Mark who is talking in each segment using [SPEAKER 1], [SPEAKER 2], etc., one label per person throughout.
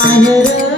[SPEAKER 1] I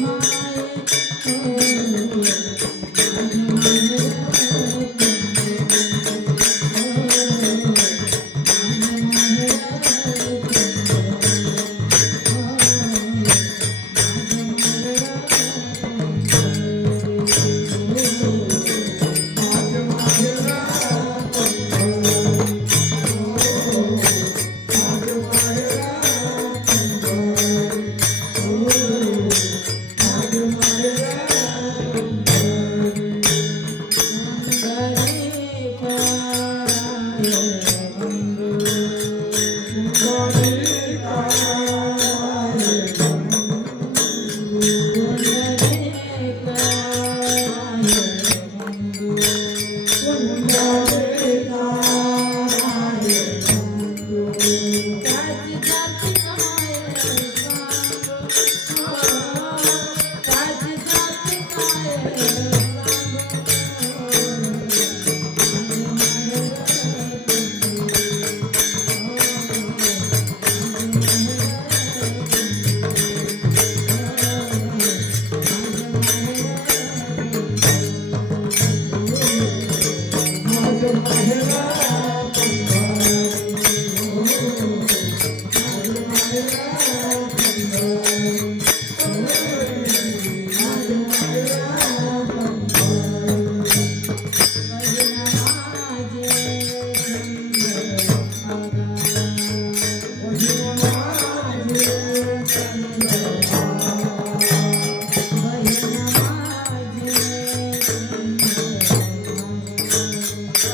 [SPEAKER 1] mais.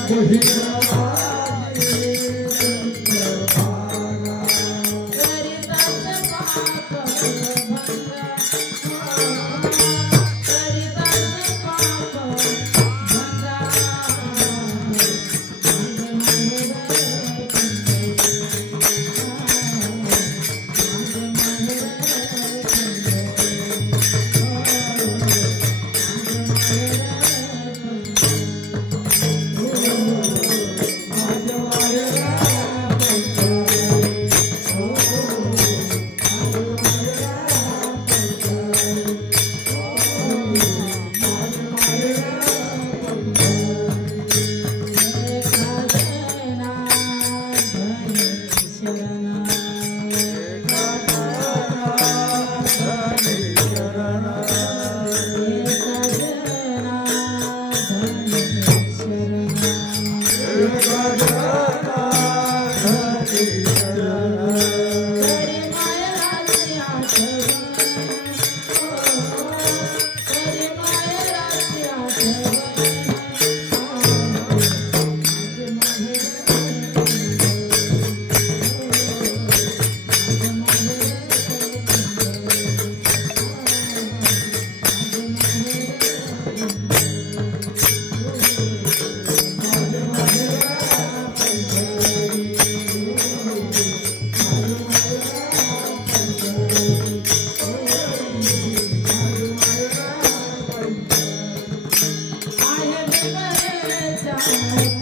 [SPEAKER 1] जरी जाओ ये तरी तुरागा जरी जात जात जात Thank you.